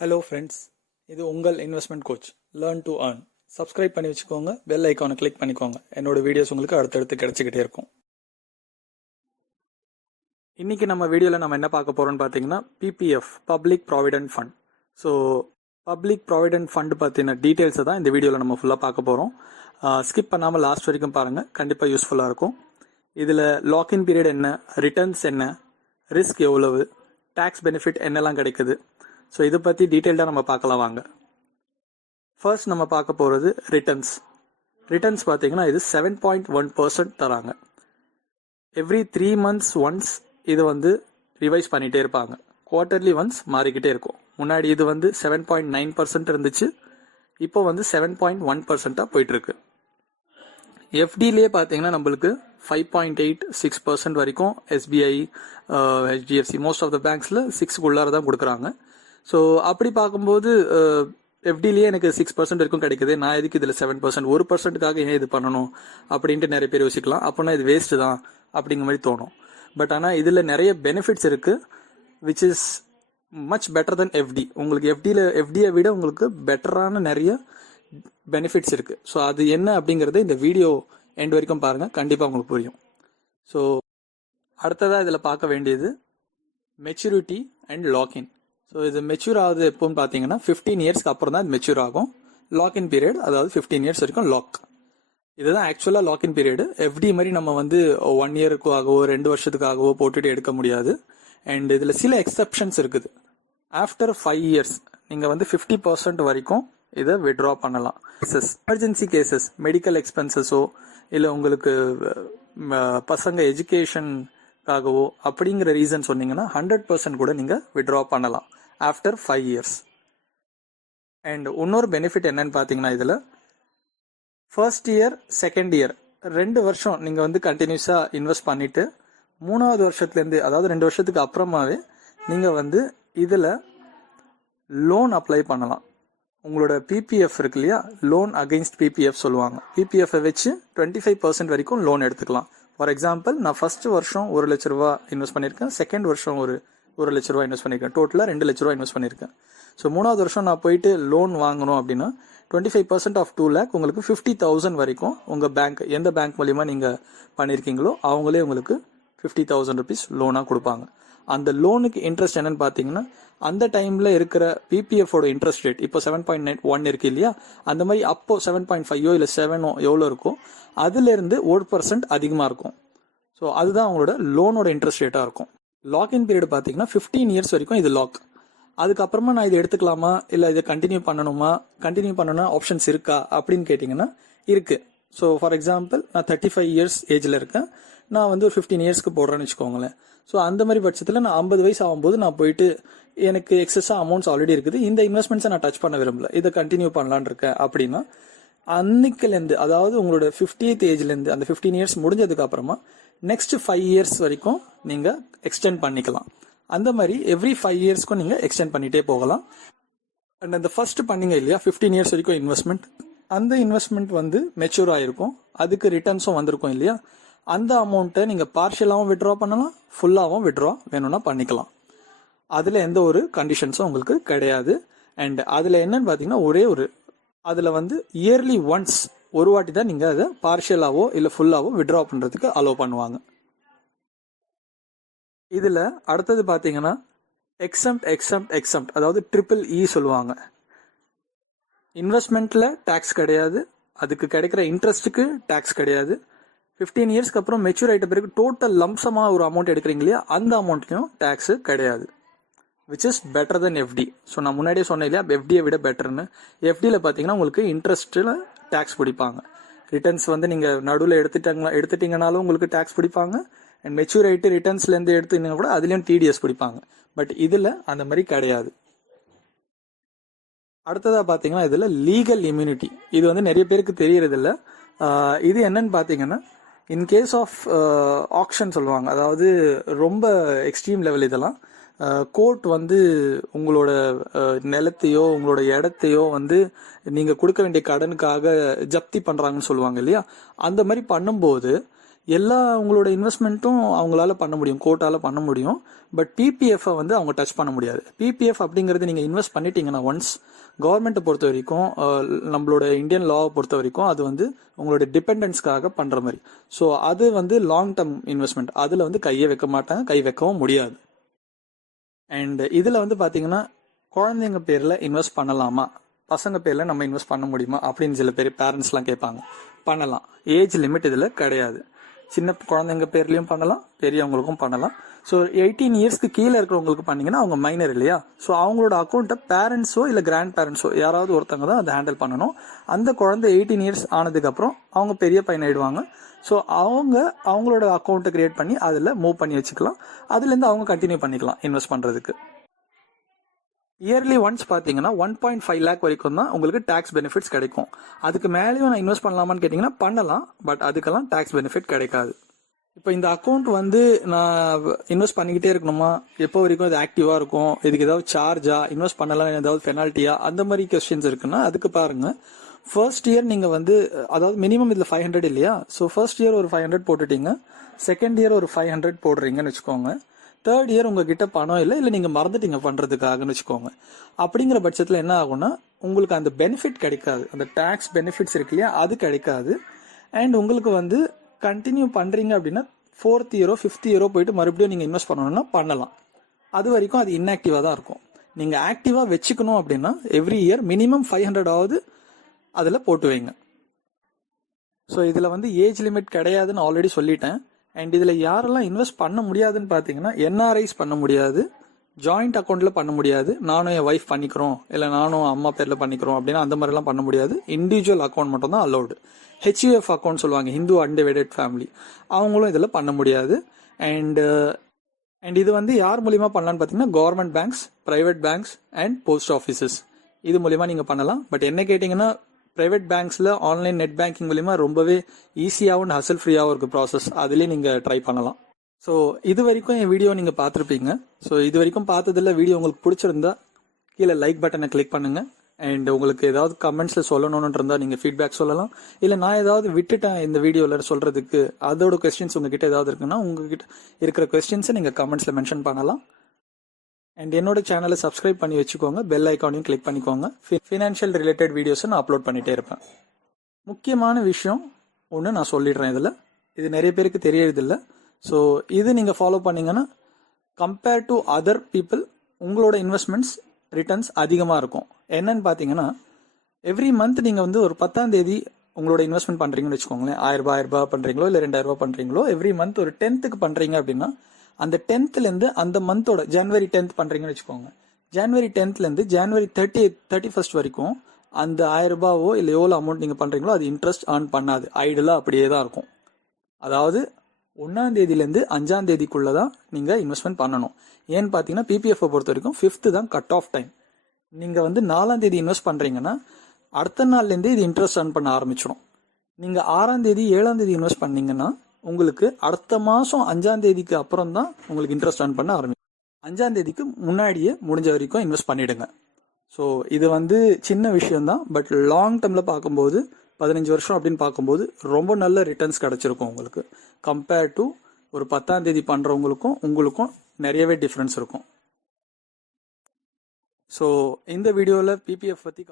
Hello friends, இது உங்கள் investment coach. Learn to earn. Subscribe பண்ணி வச்சுக்கோங்க, பெல் ஐக்கானை கிளிக் பண்ணிக்கோங்க. என்னோட வீடியோஸ் உங்களுக்கு அடுத்தடுத்து கிடைச்சிக்கிட்டே இருக்கும். இன்னைக்கு நம்ம வீடியோவில் நம்ம என்ன பார்க்க போகிறோம்னு பார்த்தீங்கன்னா PPF, public provident fund. So public provident fund பற்றின டீட்டெயில்ஸை தான் இந்த வீடியோவில் நம்ம ஃபுல்லாக பார்க்க போகிறோம். ஸ்கிப் பண்ணாமல் லாஸ்ட் வரைக்கும் பாருங்கள், கண்டிப்பாக யூஸ்ஃபுல்லாக இருக்கும். இதில் லாக்இன் பீரியட் என்ன, ரிட்டர்ன்ஸ் என்ன, ரிஸ்க் எவ்வளவு, டேக்ஸ் பெனிஃபிட் என்னெல்லாம் கிடைக்குது, ஸோ இதை பற்றி டீட்டெயில்டாக நம்ம பார்க்கலாம் வாங்க. ஃபர்ஸ்ட் நம்ம பார்க்க போகிறது ரிட்டர்ன்ஸ். ரிட்டர்ன்ஸ் பார்த்தீங்கன்னா இது 7.1% தராங்க. எவ்ரி 3 months ஒன்ஸ் இது ரிவைஸ் பண்ணிகிட்டே இருப்பாங்க. குவார்ட்டர்லி ஒன்ஸ் மாறிக்கிட்டே இருக்கும். முன்னாடி இது 7.9% இருந்துச்சு, இப்போ 7.1% போயிட்டுருக்கு. எஃப்டிலேயே பார்த்தீங்கன்னா நம்மளுக்கு 5.86% வரைக்கும் SBI, HDFC, most of the பேங்க்ஸில் 6 தான் கொடுக்குறாங்க. ஸோ அப்படி பார்க்கும்போது எஃப்டிலேயே எனக்கு 6% வரைக்கும் கிடைக்குது. நான் எதுக்கு இதில் 7%, 1%க்காக ஏன் இது பண்ணணும் அப்படின்ட்டு நிறைய பேர் யோசிக்கலாம். அப்போனா இது வேஸ்ட்டு தான் அப்படிங்கிற மாதிரி தோணும். பட் ஆனால் இதில் நிறைய பெனிஃபிட்ஸ் இருக்குது, which is much better than FD. உங்களுக்கு எஃப்டியை விட உங்களுக்கு பெட்டரான நிறைய பெனிஃபிட்ஸ் இருக்குது. ஸோ அது என்ன அப்படிங்கிறது இந்த வீடியோ எண்ட் வரைக்கும் பாருங்கள், கண்டிப்பாக உங்களுக்கு புரியும். ஸோ அடுத்ததாக இதில் பார்க்க வேண்டியது மெச்சூரிட்டி அண்ட் லாக்இன். ஸோ இது மெச்சூர் ஆகுது எப்போன்னு பார்த்தீங்கன்னா 15 இயர்ஸ்க்கு அப்புறம் தான் இது மெச்சூர் ஆகும். லாக்இன் பீரியட் அதாவது 15 இயர்ஸ் வரைக்கும் லாக். இதுதான் ஆக்சுவலாக லாக்இன் பீரியடு. எஃப்டி மாதிரி நம்ம 1 இயருக்காகவோ 2 வருஷத்துக்காகவோ போட்டுட்டு எடுக்க முடியாது. அண்ட் இதில் சில எக்ஸப்ஷன்ஸ் இருக்குது. ஆஃப்டர் 5 இயர்ஸ் நீங்கள் 50% வரைக்கும் இதை விட்ரா பண்ணலாம். எமர்ஜென்சி கேசஸ், மெடிக்கல் எக்ஸ்பென்சஸோ இல்லை உங்களுக்கு பசங்க எஜுகேஷனுக்காகவோ அப்படிங்கிற ரீசன் சொன்னீங்கன்னா 100% கூட நீங்கள் விட்ரா பண்ணலாம் ஆஃப்டர் 5 இயர்ஸ். அண்ட் இன்னொரு பெனிஃபிட் என்னன்னு பார்த்தீங்கன்னா இதில் ஃபர்ஸ்ட் இயர், செகண்ட் இயர் 2 வருஷம் நீங்கள் கண்டினியூஸாக இன்வெஸ்ட் பண்ணிவிட்டு 3வது வருஷத்துலேருந்து, அதாவது 2 வருஷத்துக்கு அப்புறமாவே நீங்கள் இதில் லோன் அப்ளை பண்ணலாம். உங்களோட பிபிஎஃப் இருக்கு இல்லையா, லோன் அகெயின்ஸ்ட் பிபிஎஃப் சொல்லுவாங்க. பிபிஎஃப் வச்சு 25% வரைக்கும் லோன் எடுத்துக்கலாம். ஃபார் எக்ஸாம்பிள், நான் ஃபர்ஸ்ட் வருஷம் 1 லட்ச ரூபா இன்வெஸ்ட் பண்ணியிருக்கேன், செகண்ட் வருஷம் ஒரு 1 லட்ச ரூபா இன்வெஸ்ட் பண்ணியிருக்கேன், டோட்டலாக 2 லட்ச ரூபா இன்வெஸ்ட் பண்ணியிருக்கேன். ஸோ 3வது வருஷம் நான் போயிட்டு லோன் வாங்கணும் அப்படின்னா 25% ஆஃப் 2 lakh உங்களுக்கு 50,000 வரைக்கும் உங்கள் பேங்க், எந்த பேங்க் மூலிமா நீங்கள் பண்ணியிருக்கீங்களோ அவங்களே உங்களுக்கு 50,000 rupees லோனாக கொடுப்பாங்க. அந்த லோனுக்கு இன்ட்ரெஸ்ட் என்னன்னு பார்த்தீங்கன்னா அந்த டைமில் இருக்கிற பிபிஎஃபோட இன்ட்ரெஸ்ட் ரேட் இப்போ 7.91 இருக்கு இல்லையா, அந்த மாதிரி அப்போ 7.5 இல்லை 7 எவ்வளோ இருக்கோ அதுலேருந்து 1% அதிகமாக இருக்கும். ஸோ அதுதான் அவங்களோட லோனோட இன்ட்ரெஸ்ட் ரேட்டாக இருக்கும். லாக்இன் பீரியட் பார்த்தீங்கன்னா 15 இயர்ஸ் வரைக்கும் இது லாக். அதுக்கப்புறமா நான் இதை எடுத்துக்கலாமா இல்லை இதை கண்டினியூ பண்ணணும்னா ஆப்ஷன்ஸ் இருக்கா அப்படின்னு கேட்டிங்கன்னா இருக்குது. ஸோ ஃபார் எக்ஸாம்பிள், நான் 35 இயர்ஸ் ஏஜில் இருக்கேன், நான் ஒரு 15 இயர்ஸ்க்கு போடுறேன்னு வச்சுக்கோங்களேன். ஸோ அந்த மாதிரி பட்சத்தில் நான் 50 வயசு ஆகும்போது நான் போயிட்டு எனக்கு எக்ஸஸாக அமௌண்ட்ஸ் ஆல்ரெடி இருக்குது, இந்த இன்வெஸ்ட்மெண்ட்ஸை நான் டச் பண்ண விரும்பல, இதை கண்டினியூ பண்ணலான்னு இருக்கேன் அப்படின்னா அன்னைக்குலேருந்து, அதாவது உங்களோட 50th ஏஜ்லேருந்து அந்த 15 இயர்ஸ் முடிஞ்சதுக்கு அப்புறமா நெக்ஸ்ட் 5 இயர்ஸ் வரைக்கும் நீங்கள் எக்ஸ்டெண்ட் பண்ணிக்கலாம். அந்த மாதிரி எவ்ரி 5 இயர்ஸ்க்கும் நீங்கள் எக்ஸ்டெண்ட் பண்ணிகிட்டே போகலாம். அண்ட் அந்த ஃபர்ஸ்ட் பண்ணீங்க இல்லையா 15 இயர்ஸ் வரைக்கும் இன்வெஸ்ட்மெண்ட், அந்த இன்வெஸ்ட்மெண்ட் மெச்சூர் ஆகிருக்கும், அதுக்கு ரிட்டர்ன்ஸும் வந்திருக்கும் இல்லையா, அந்த அமௌண்ட்டை நீங்கள் பார்ஷியலாகவும் விட்ரா பண்ணலாம், ஃபுல்லாகவும் விட்ரா வேணும்னா பண்ணிக்கலாம். அதில் எந்த ஒரு கண்டிஷன்ஸும் உங்களுக்கு கிடையாது. அண்ட் அதில் என்னன்னு பார்த்தீங்கன்னா அதில் இயர்லி ஒன்ஸ் ஒரு வாட்டி தான் நீங்கள் அதை பார்ஷியலாவோ இல்லை ஃபுல்லாவோ விட்ரா பண்ணுறதுக்கு அலோவ் பண்ணுவாங்க. இதில் அடுத்தது பார்த்தீங்கன்னா எக்ஸம்ட், அதாவது EEE சொல்லுவாங்க. இன்வெஸ்ட்மெண்ட்டில் டேக்ஸ் கிடையாது, அதுக்கு கிடைக்கிற இன்ட்ரெஸ்ட்டுக்கு டேக்ஸ் கிடையாது. 15 இயர்ஸ்க்கு அப்புறம் மெச்சூர் ஆகிட்ட பிறகு டோட்டல் லம்சமாக ஒரு அமௌண்ட் எடுக்கிறீங்க இல்லையா, அந்த அமௌண்ட்லையும் டேக்ஸு கிடையாது, which is better than FD. So நான் முன்னாடியே சொன்னேன் இல்லையா, எஃப்டியை விட பெட்டர்னு. எஃப்டியில் பார்த்தீங்கன்னா உங்களுக்கு இன்ட்ரெஸ்ட்டில் டேக்ஸ் பிடிப்பாங்க, ரிட்டர்ன்ஸ் நீங்கள் நடுவில் எடுத்துட்டீங்கனாலும் உங்களுக்கு டேக்ஸ் பிடிப்பாங்க, அண்ட் மெச்சூர் ஆகிட்டு ரிட்டர்ன்ஸ்லேருந்து எடுத்துட்டீங்கன்னா கூட அதுலேயும் டிடிஎஸ் பிடிப்பாங்க. பட் இதில் அந்த மாதிரி கிடையாது. அடுத்ததாக பார்த்தீங்கன்னா இதில் லீகல் இம்யூனிட்டி, இது நிறைய பேருக்கு தெரியறதில்ல. இது என்னன்னு பார்த்தீங்கன்னா இன்கேஸ் ஆஃப் ஆக்ஷன் சொல்லுவாங்க, அதாவது ரொம்ப எக்ஸ்ட்ரீம் லெவல், இதெல்லாம் கோர்ட் உங்களோட நிலத்தையோ உங்களோட இடத்தையோ நீங்கள் கொடுக்க வேண்டிய கடனுக்காக ஜப்தி பண்ணுறாங்கன்னு சொல்லுவாங்க இல்லையா, அந்த மாதிரி பண்ணும்போது எல்லா உங்களோட இன்வெஸ்ட்மெண்ட்டும் அவங்களால பண்ண முடியும், கோட்டால பண்ண முடியும். பட் பிபிஎஃப் வந்து அவங்க டச் பண்ண முடியாது. பிபிஎஃப் அப்படிங்கிறது நீங்கள் இன்வெஸ்ட் பண்ணிட்டீங்கன்னா ஒன்ஸ், கவர்மெண்ட்டை பொறுத்த வரைக்கும், நம்மளோட இந்தியன் லாவை பொறுத்த வரைக்கும் அது வந்து உங்களோட டிபெண்டன்ஸ்க்காக பண்ணுற மாதிரி. ஸோ அது வந்து லாங் டர்ம் இன்வெஸ்ட்மெண்ட், அதில் வந்து கையை வைக்க மாட்டாங்க, கை வைக்கவும் முடியாது. அண்ட் இதில் வந்து பார்த்தீங்கன்னா குழந்தைங்க பேரில் இன்வெஸ்ட் பண்ணலாமா, பசங்க பேரில் நம்ம இன்வெஸ்ட் பண்ண முடியுமா அப்படின்னு சில பேர் பேரண்ட்ஸ்லாம் கேட்பாங்க. பண்ணலாம், ஏஜ் லிமிட் இதில் கிடையாது. சின்ன குழந்தைங்க பேர்லையும் பண்ணலாம், பெரியவங்களுக்கும் பண்ணலாம். ஸோ 18 இயர்ஸ்க்கு கீழே இருக்கிறவங்களுக்கு பண்ணீங்கன்னா அவங்க மைனர் இல்லையா, ஸோ அவங்களோட அக்கௌண்ட்டை பேரண்ட்ஸோ இல்லை கிராண்ட் பேரண்ட்ஸோ யாராவது ஒருத்தவங்க தான் அதை ஹேண்டில் பண்ணணும். அந்த குழந்தை 18 இயர்ஸ் ஆனதுக்கப்புறம் அவங்க பெரிய பையன் ஆயிடுவாங்க. ஸோ அவங்களோட அக்கௌண்ட்டை கிரியேட் பண்ணி அதில் மூவ் பண்ணி வச்சுக்கலாம். அதுலேருந்து அவங்க கண்டினியூ பண்ணிக்கலாம் இன்வெஸ்ட் பண்ணுறதுக்கு. இயர்லி ஒன்ஸ் பார்த்தீங்கன்னா 1.5 lakh வரைக்கும் தான் உங்களுக்கு டேக்ஸ் பெனிஃபிட்ஸ் கிடைக்கும். அதுக்கு மேலேயும் நான் இன்வெஸ்ட் பண்ணலாமான்னு கேட்டிங்கன்னா பண்ணலாம், பட் அதுக்கெல்லாம் டேக்ஸ் பெனிஃபிட் கிடைக்காது. இப்போ இந்த அக்கௌண்ட் வந்து நான் இன்வெஸ்ட் பண்ணிக்கிட்டே இருக்கணுமா, எப்போ வரைக்கும் இது ஆக்டிவாக இருக்கும், இதுக்கு ஏதாவது சார்ஜா, இன்வெஸ்ட் பண்ணலாம் ஏதாவது பெனால்ட்டியா, அந்த மாதிரி கொஸ்டின்ஸ் இருக்குன்னா அதுக்கு பாருங்க. ஃபர்ஸ்ட் இயர் நீங்கள் வந்து அதாவது மினிமம் இதில் 500 இல்லையா, ஸோ ஃபர்ஸ்ட் இயர் ஒரு 500 போட்டுட்டீங்க, செகண்ட் இயர் ஒரு 500 போடுறீங்கன்னு வச்சுக்கோங்க. தேர்ட் இயர் உங்ககிட்ட பணம் இல்லை நீங்கள் மறந்துட்டீங்க பண்ணுறதுக்காகன்னு வச்சுக்கோங்க. அப்படிங்கிற பட்சத்தில் என்ன ஆகும்னா உங்களுக்கு அந்த பெனிஃபிட் கிடைக்காது, அந்த டேக்ஸ் பெனிஃபிட்ஸ் இருக்கு இல்லையா அது கிடைக்காது. அண்ட் உங்களுக்கு வந்து கண்டினியூ பண்ணுறீங்க அப்படின்னா 4th இயரோ 5th இயரோ போயிட்டு மறுபடியும் நீங்கள் இன்வெஸ்ட் பண்ணணும்னா பண்ணலாம். அது வரைக்கும் அது இன்ஆக்டிவாக தான் இருக்கும். நீங்கள் ஆக்டிவாக வச்சுக்கணும் அப்படின்னா எவ்ரி இயர் மினிமம் 500ஆவது அதில் போட்டு வைங்க. ஸோ இதில் வந்து ஏஜ் லிமிட் கிடையாதுன்னு ஆல்ரெடி சொல்லிட்டேன். அண்ட் இதில் யாரெல்லாம் இன்வெஸ்ட் பண்ண முடியாதுன்னு பார்த்தீங்கன்னா என்ஆர்ஐஸ் பண்ண முடியாது, ஜாயிண்ட் அக்கௌண்ட்டில் பண்ண முடியாது, நானும் என் ஒய்ஃப் பண்ணிக்கிறோம் இல்லை நானும் அம்மா பேரில் பண்ணிக்கிறோம் அப்படின்னா அந்த மாதிரிலாம் பண்ண முடியாது. இண்டிவிஜுவல் அக்கௌண்ட் மட்டும் தான் அலௌடு. ஹெச்யூஎஃப் அக்கௌண்ட் சொல்லுவாங்க, ஹிந்து அன்டிவைடட் ஃபேமிலி, அவங்களும் இதில் பண்ண முடியாது. அண்ட் இது வந்து யார் மூலியமாக பண்ணலான்னு பார்த்தீங்கன்னா government banks, private banks and post offices, இது மூலியமாக நீங்கள் பண்ணலாம். பட் என்ன கேட்டிங்கன்னா ப்ரைவேட் பேங்க்ஸில் ஆன்லைன் நெட் பேங்கிங் மூலிமா ரொம்பவே ஈஸியாகவும் ஹசல் ஃப்ரீயாகவும் இருக்குது ப்ராசஸ், அதுலேயும் நீங்கள் ட்ரை பண்ணலாம். ஸோ இது வரைக்கும் என் வீடியோ நீங்கள் பார்த்துருப்பீங்க. ஸோ இது வரைக்கும் பார்த்ததில் வீடியோ உங்களுக்கு பிடிச்சிருந்தா கீழே லைக் பட்டனை கிளிக் பண்ணுங்கள். அண்ட் உங்களுக்கு ஏதாவது கமெண்ட்ஸில் சொல்லணும்னு இருந்தால் நீங்கள் ஃபீட்பேக் சொல்லலாம். இல்லை நான் ஏதாவது விட்டுட்டேன் இந்த வீடியோவில் சொல்கிறதுக்கு, அதோட கொஸ்டின்ஸ் உங்ககிட்ட ஏதாவது இருக்குன்னா உங்ககிட்ட இருக்கிற கொஸ்டின்ஸை நீங்கள் கமெண்ட்ஸில் மென்ஷன் பண்ணலாம். அண்ட் என்னோட சேனலை சப்ஸ்கிரைப் பண்ணி வச்சுக்கோங்க, பெல் ஐக்கானையும் கிளிக் பண்ணிக்கோங்க. ஃபினான்ஷியல் ரிலேட்டட் வீடியோஸை நான் அப்லோட் பண்ணிகிட்டே இருப்பேன். முக்கியமான விஷயம் ஒன்று நான் சொல்லிடுறேன், இது நிறைய பேருக்கு தெரியறதில்லை. ஸோ இது நீங்கள் ஃபாலோ பண்ணிங்கன்னா கம்பேர் டு அதர் பீப்புள் உங்களோட இன்வெஸ்ட்மெண்ட்ஸ் ரிட்டர்ன்ஸ் அதிகமாக இருக்கும். என்னன்னு பார்த்தீங்கன்னா எவ்ரி மந்த் நீங்கள் வந்து ஒரு 10ஆம் தேதி உங்களோட இன்வெஸ்ட்மெண்ட் பண்ணுறீங்கன்னு வச்சுக்கோங்களேன், 1000 ரூபாய் பண்ணுறீங்களோ இல்லை 2000 ரூபாய் பண்ணுறீங்களோ, எவ்ரி மந்த் ஒரு 10th பண்ணுறீங்க அப்படின்னா அந்த 10thலேருந்து அந்த மந்தோட ஜனவரி 10th பண்ணுறீங்கன்னு வச்சுக்கோங்க, ஜனவரி 10thலேருந்து ஜனவரி 31st வரைக்கும் அந்த 1000 ரூபாவோ இல்லை எவ்வளோ அமௌண்ட் நீங்கள் பண்ணுறீங்களோ அது இன்ட்ரெஸ்ட் ஏர்ன் பண்ணாது, ஐடலாக அப்படியே தான் இருக்கும். அதாவது 1ஆம் தேதியிலேருந்து 5ஆம் தேதிக்குள்ளே தான் நீங்கள் இன்வெஸ்ட்மெண்ட் பண்ணணும். ஏன்னு பார்த்தீங்கன்னா பிபிஎஃப்பை பொறுத்த வரைக்கும் 5th தான் கட் ஆஃப் டைம். நீங்கள் வந்து 4ஆம் தேதி இன்வெஸ்ட் பண்ணுறீங்கன்னா அடுத்த நாள்லேருந்தே இது இன்ட்ரெஸ்ட் ஏர்ன் பண்ண ஆரம்பிச்சிடும். நீங்கள் 6ஆம் தேதி 7ஆம் தேதி இன்வெஸ்ட் பண்ணீங்கன்னா உங்களுக்கு அடுத்த மாதம் 5ஆம் தேதிக்கு அப்புறம் தான் உங்களுக்கு இன்ட்ரெஸ்ட் ஏர்ன் பண்ண ஆரம்பிக்கும். 5ஆம் தேதிக்கு முன்னாடியே முடிஞ்ச வரைக்கும் இன்வெஸ்ட் பண்ணிவிடுங்க. ஸோ இது வந்து சின்ன விஷயம்தான், பட் லாங் டேர்மில் பார்க்கும்போது 15 வருஷம் அப்படின்னு பார்க்கும்போது ரொம்ப நல்ல ரிட்டர்ன்ஸ் கிடச்சிருக்கும் உங்களுக்கு. கம்பேர் டு ஒரு 10ஆம் தேதி பண்ணுறவங்களுக்கும் உங்களுக்கும் நிறையவே டிஃப்ரென்ஸ் இருக்கும். ஸோ இந்த வீடியோவில் பிபிஎஃப் பற்றி